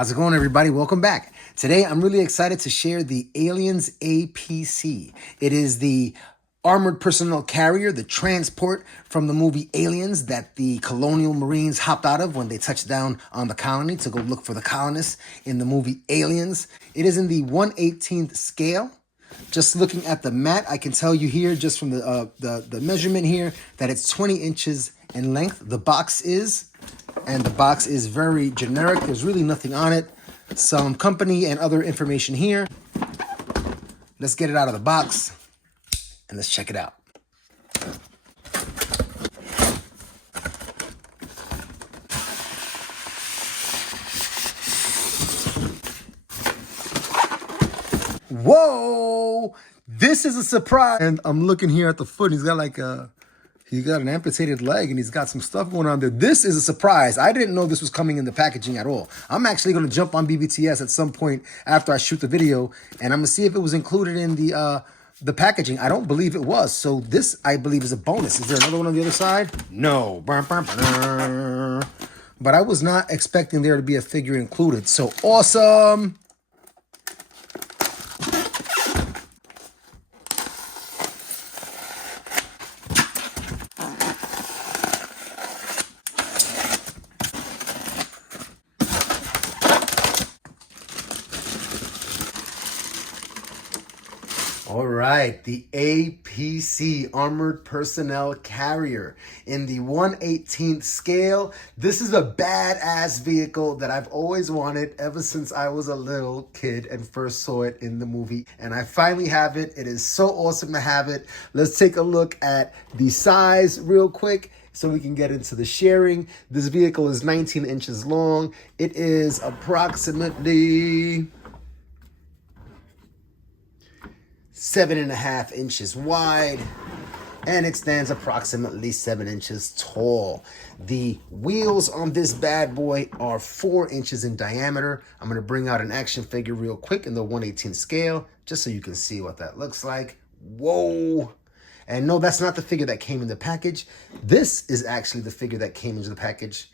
How's it going, everybody? Welcome back. Today, I'm really excited to share the Aliens APC. It is the armored personnel carrier, the transport from the movie Aliens that the colonial marines hopped out of when they touched down on the colony to go look for the colonists in the movie Aliens. It is in the 1/18th scale. Just looking at the mat, I can tell you here, just from the measurement here, that it's 20 inches in length. The box is very generic. There's really nothing on it. Some company and other information here. Let's get it out of the box and let's check it out. Whoa! This is a surprise. And I'm looking here at the foot. He's got he got an amputated leg and he's got some stuff going on there. This is a surprise. I didn't know this was coming in the packaging at all. I'm actually going to jump on BBTS at some point after I shoot the video, and I'm going to see if it was included in the packaging. I don't believe it was. So this, I believe, is a bonus. Is there another one on the other side? No. But I was not expecting there to be a figure included. So awesome. All right, the APC, Armored Personnel Carrier, in the 1/18th scale. This is a badass vehicle that I've always wanted ever since I was a little kid and first saw it in the movie. And I finally have it. It is so awesome to have it. Let's take a look at the size real quick so we can get into the sharing. This vehicle is 19 inches long. It is approximately 7.5 inches wide, and it stands approximately 7 inches tall. The wheels on this bad boy are 4 inches in diameter. I'm going to bring out an action figure real quick in the 1/18 scale, just so you can see what that looks like. Whoa! And no, that's not the figure that came in the package. This is actually the figure that came into the package,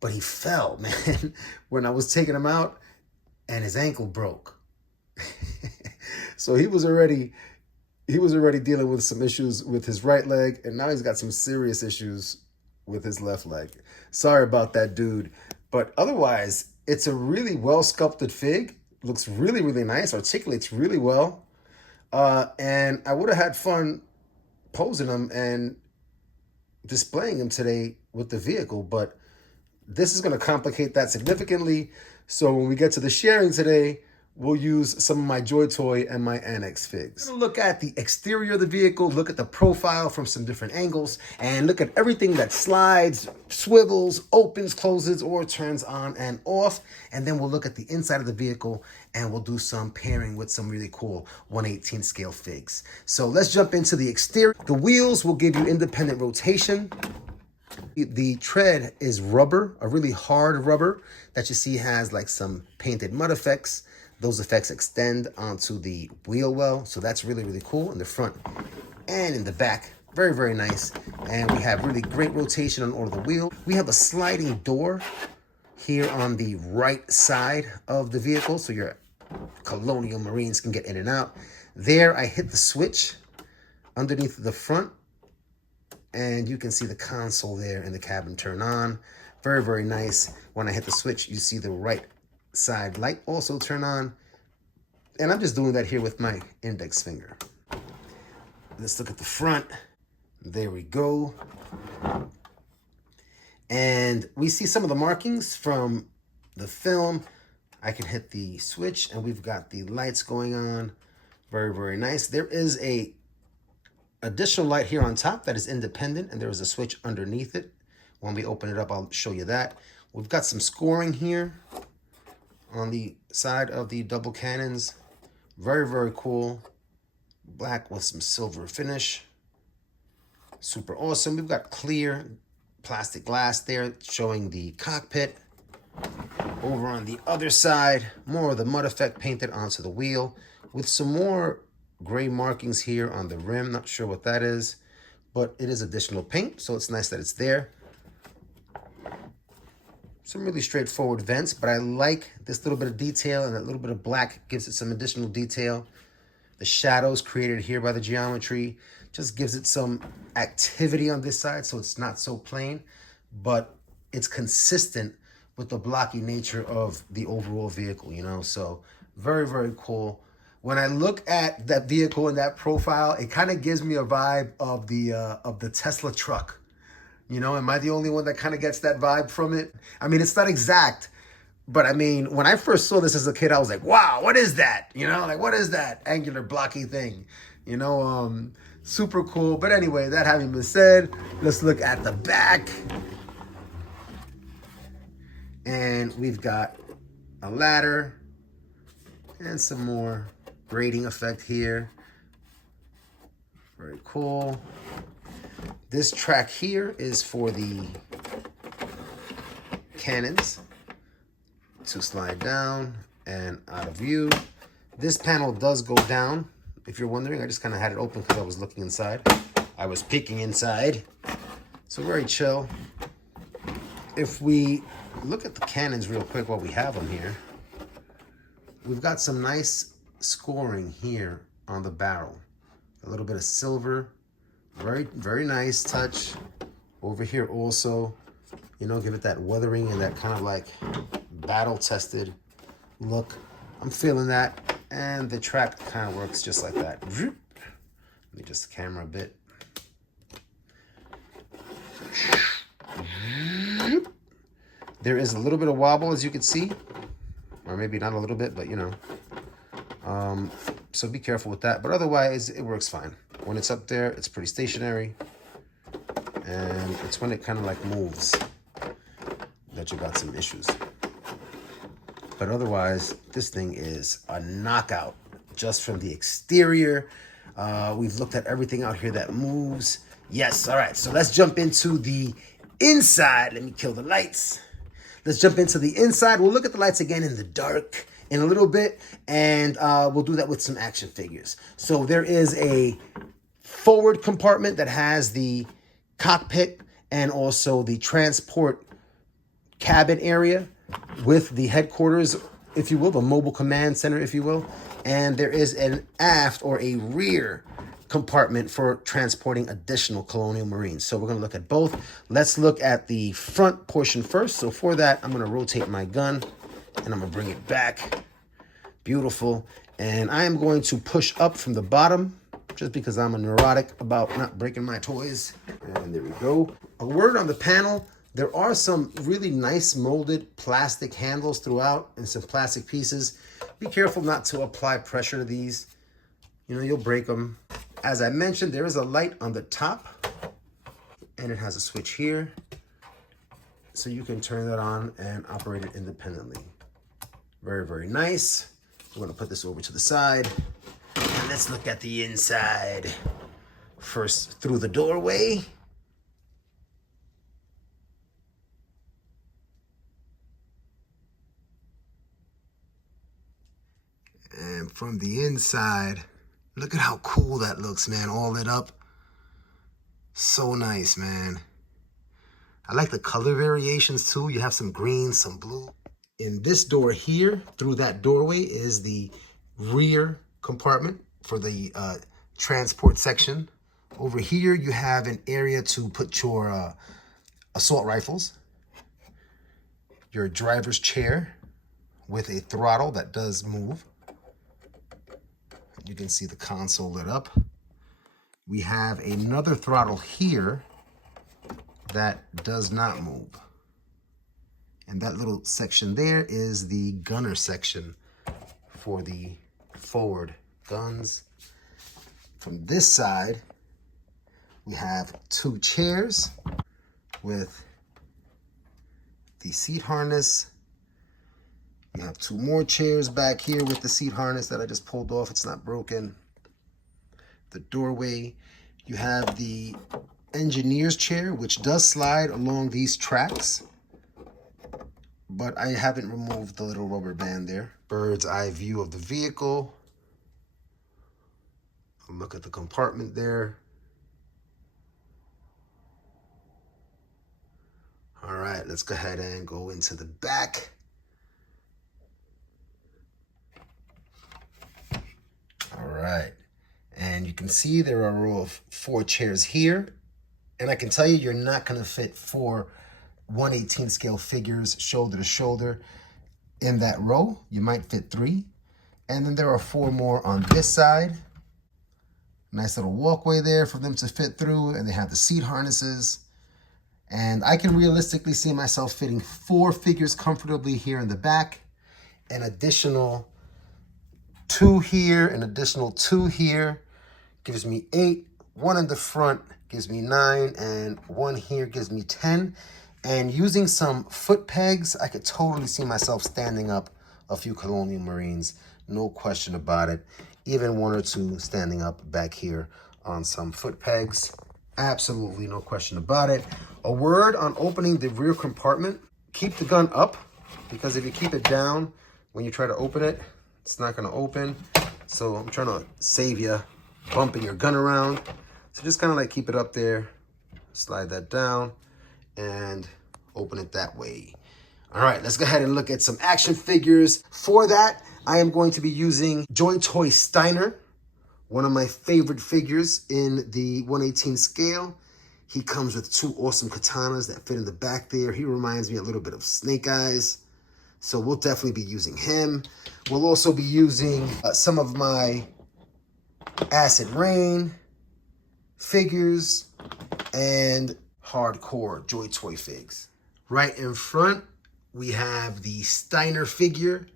but he fell, man, when I was taking him out, and his ankle broke. So he was already dealing with some issues with his right leg, and now he's got some serious issues with his left leg. Sorry about that, dude. But otherwise, it's a really well-sculpted fig. Looks really, really nice. Articulates really well. And I would have had fun posing him and displaying him today with the vehicle, but this is going to complicate that significantly. So when we get to the sharing today, we'll use some of my Joy Toy and my Annex figs. We're gonna look at the exterior of the vehicle, look at the profile from some different angles, and look at everything that slides, swivels, opens, closes, or turns on and off. And then we'll look at the inside of the vehicle, and we'll do some pairing with some really cool 1/18 scale figs. So let's jump into the exterior. The wheels will give you independent rotation. The tread is rubber, a really hard rubber that you see has like some painted mud effects. Those effects extend onto the wheel well, so that's really, really cool in the front and in the back. Very, very nice. And we have really great rotation on all of the wheel. We have a sliding door here on the right side of the vehicle, so your colonial marines can get in and out. There, I hit the switch underneath the front, and you can see the console there in the cabin turn on. Very, very nice. When I hit the switch, you see the right side light also turn on, and I'm just doing that here with my index finger. Let's look at the front. There we go. And we see some of the markings from the film. I can hit the switch and we've got the lights going on. Very, very nice. There is a additional light here on top that is independent, and there is a switch underneath it. When we open it up, I'll show you that. We've got some scoring here on the side of the double cannons. Very, very cool. Black with some silver finish. Super awesome. We've got clear plastic glass there showing the cockpit. Over on the other side, more of the mud effect painted onto the wheel with some more gray markings here on the rim. Not sure what that is, but it is additional paint, so it's nice that it's there. some really straightforward vents, but I like this little bit of detail, and that little bit of black gives it some additional detail. The shadows created here by the geometry just gives it some activity on this side, so it's not so plain, but it's consistent with the blocky nature of the overall vehicle, you know? So very, very cool. When I look at that vehicle and that profile, it kind of gives me a vibe of the Tesla truck. You know, am I the only one that kind of gets that vibe from it? I mean, it's not exact, but I mean, when I first saw this as a kid, I was like, wow, what is that? You know, like, what is that angular blocky thing? You know, super cool. But anyway, that having been said, let's look at the back. And we've got a ladder and some more grading effect here. Very cool. This track here is for the cannons to slide down and out of view. This panel does go down. If you're wondering, I just kind of had it open because I was looking inside. I was peeking inside. So very chill. If we look at the cannons real quick while we have them here, we've got some nice scoring here on the barrel. A little bit of silver. Very, very nice touch. Over here also, you know, give it that weathering and that kind of like battle-tested look. I'm feeling that. And the track kind of works just like that. Let me adjust the camera a bit. There is a little bit of wobble, as you can see. Or maybe not a little bit, but you know. So be careful with that. But otherwise, it works fine. When it's up there, it's pretty stationary. And it's when it kind of like moves that you got some issues. But otherwise, this thing is a knockout just from the exterior. We've looked at everything out here that moves. Yes, all right. So let's jump into the inside. Let me kill the lights. Let's jump into the inside. We'll look at the lights again in the dark in a little bit, and we'll do that with some action figures. So there is a forward compartment that has the cockpit and also the transport cabin area with the headquarters, if you will, the mobile command center, if you will. And there is an aft or a rear compartment for transporting additional Colonial Marines. So we're going to look at both. Let's look at the front portion first. So for that, I'm going to rotate my gun and I'm going to bring it back. Beautiful. And I am going to push up from the bottom just because I'm a neurotic about not breaking my toys. And there we go. A word on the panel. There are some really nice molded plastic handles throughout and some plastic pieces. Be careful not to apply pressure to these. You know, you'll break them. As I mentioned, there is a light on the top and it has a switch here. So you can turn that on and operate it independently. Very, very nice. We're gonna put this over to the side. And let's look at the inside. First, through the doorway. And from the inside, look at how cool that looks, man. All lit up. So nice, man. I like the color variations too. You have some green, some blue. In this door here, through that doorway, is the rear compartment for the transport section. Over here, you have an area to put your assault rifles, your driver's chair with a throttle that does move. You can see the console lit up. We have another throttle here that does not move. And that little section there is the gunner section for the forward guns. From this side, we have two chairs with the seat harness. We have two more chairs back here with the seat harness that I just pulled off. It's not broken. The doorway. You have the engineer's chair, which does slide along these tracks, but I haven't removed the little rubber band there. Bird's eye view of the vehicle. A look at the compartment there. All right, let's go ahead and go into the back. All right, and you can see there are a row of 4 chairs here. And I can tell you, you're not gonna fit 4 1/18 scale figures shoulder to shoulder in that row. You might fit 3. And then there are 4 more on this side. Nice little walkway there for them to fit through, and they have the seat harnesses. And I can realistically see myself fitting 4 figures comfortably here in the back, an additional 2 here, an additional 2 here, gives me 8. 1 in the front gives me 9, and 1 here gives me 10. And using some foot pegs, I could totally see myself standing up a few Colonial Marines, no question about it. Even 1 or 2 standing up back here on some foot pegs. Absolutely no question about it. A word on opening the rear compartment. Keep the gun up, because if you keep it down, when you try to open it, it's not gonna open. So I'm trying to save you bumping your gun around. So just kind of like keep it up there, slide that down, and open it that way. All right, let's go ahead and look at some action figures. For that, I am going to be using Joy Toy Steiner, one of my favorite figures in the 1/18 scale. He comes with 2 awesome katanas that fit in the back there. He reminds me a little bit of Snake Eyes. So we'll definitely be using him. We'll also be using some of my Acid Rain figures and hardcore Joy Toy figs. Right in front, we have the Steiner figure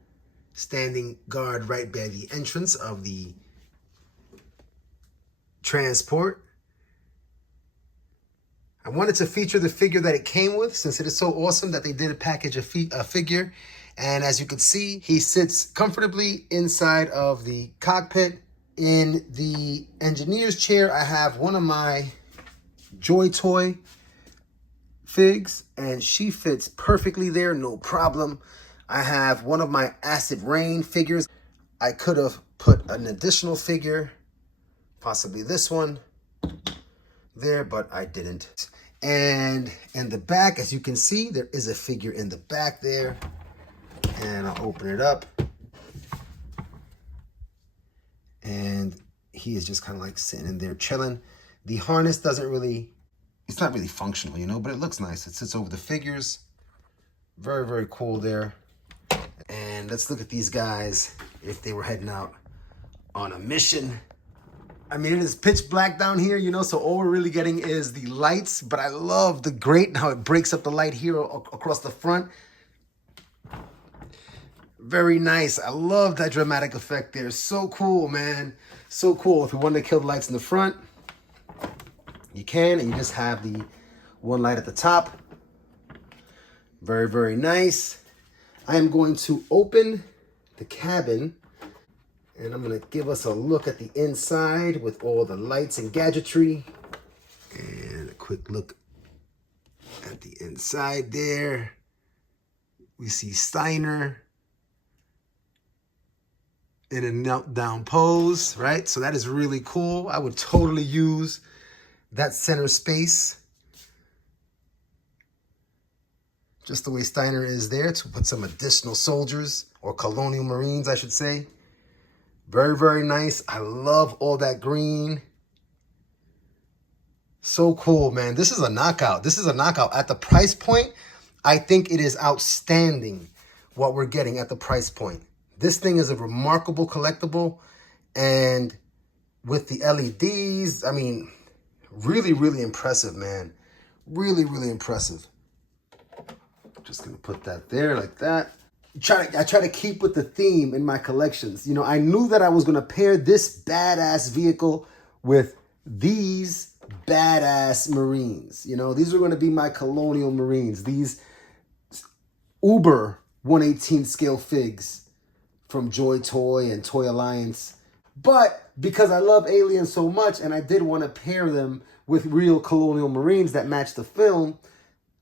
standing guard right by the entrance of the transport. I wanted to feature the figure that it came with, since it is so awesome that they did package a figure. And as you can see, he sits comfortably inside of the cockpit. In the engineer's chair, I have one of my Joy Toy figs, and she fits perfectly there, no problem. I have one of my Acid Rain figures. I could have put an additional figure, possibly this one there, but I didn't. And in the back, as you can see, there is a figure in the back there. And I'll open it up. And he is just kind of like sitting in there chilling. The harness doesn't really, it's not really functional, you know, but it looks nice. It sits over the figures. Very, very cool there. And let's look at these guys if they were heading out on a mission. I mean, it is pitch black down here, you know, so all we're really getting is the lights, but I love the grate and how it breaks up the light here across the front. Very nice. I love that dramatic effect there. So cool, man. So cool. If you want to kill the lights in the front, you can, and you just have the one light at the top. Very, very nice. I am going to open the cabin, and I'm going to give us a look at the inside with all the lights and gadgetry. And a quick look at the inside there. We see Steiner in a knelt down pose, right? So that is really cool. I would totally use that center space, just the way Steiner is there, to put some additional soldiers, or Colonial Marines, I should say. Very, very nice. I love all that green. So cool, man. This is a knockout. This is a knockout. At the price point, I think it is outstanding what we're getting at the price point. This thing is a remarkable collectible, and with the LEDs, I mean, really, really impressive, man. Really, really impressive. Just gonna put that there like that. I try to keep with the theme in my collections. You know, I knew that I was gonna pair this badass vehicle with these badass Marines. You know, these are gonna be my Colonial Marines. These uber 1/18 scale figs from Joy Toy and Toy Alliance. But because I love aliens so much, and I did want to pair them with real Colonial Marines that match the film,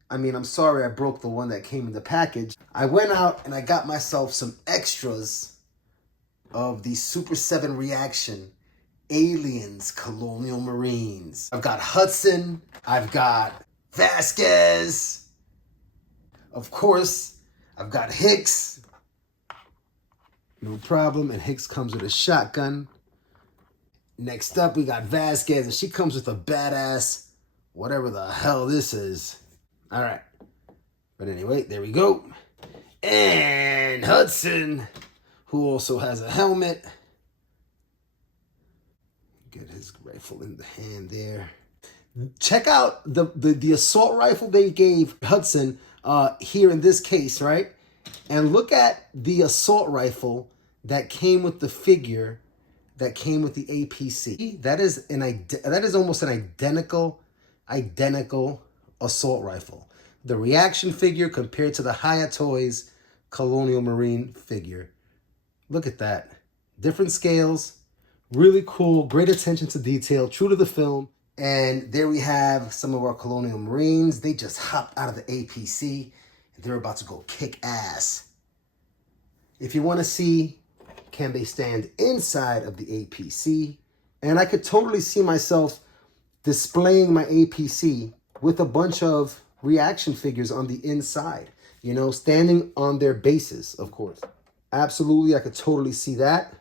I mean, I'm sorry I broke the one that came in the package. I went out and I got myself some extras of the Super 7 Reaction Aliens Colonial Marines. I've got Hudson, I've got Vasquez, Of course, I've got Hicks. No problem. And Hicks comes with a shotgun. Next up, we got Vasquez, and she comes with a badass, whatever the hell this is. All right. But anyway, there we go. And Hudson, who also has a helmet. Get his rifle in the hand there. Check out the assault rifle they gave Hudson here in this case, right? And look at the assault rifle that came with the figure that came with the APC. That is almost an identical assault rifle. The reaction figure compared to the Hiya Toys Colonial Marine figure. Look at that. Different scales. Really cool. Great attention to detail. True to the film. And there we have some of our Colonial Marines. They just hopped out of the APC. And they're about to go kick ass. If you want to see, can they stand inside of the APC? And I could totally see myself displaying my APC with a bunch of reaction figures on the inside. You know, standing on their bases, of course. Absolutely, I could totally see that.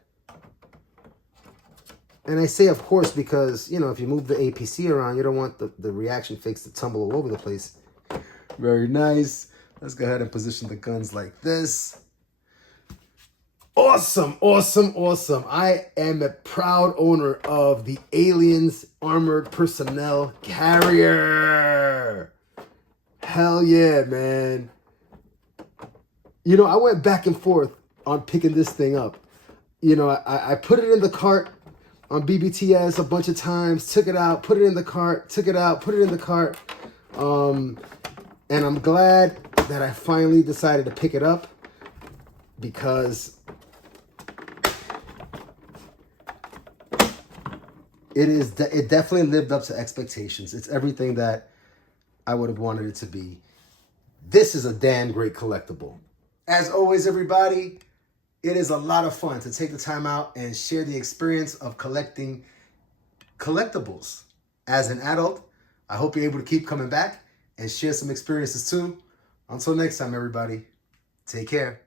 And I say, of course, because, you know, if you move the APC around, you don't want the reaction figs to tumble all over the place. Very nice. Let's go ahead and position the guns like this. Awesome, awesome, awesome. I am a proud owner of the Aliens Armored Personnel Carrier. Hell yeah, man. You know, I went back and forth on picking this thing up. You know, I put it in the cart on BBTS a bunch of times, took it out, put it in the cart, took it out, put it in the cart. And I'm glad that I finally decided to pick it up because it definitely lived up to expectations. It's everything that I would have wanted it to be. This is a damn great collectible. As always, everybody, it is a lot of fun to take the time out and share the experience of collecting collectibles. As an adult, I hope you're able to keep coming back and share some experiences too. Until next time, everybody, take care.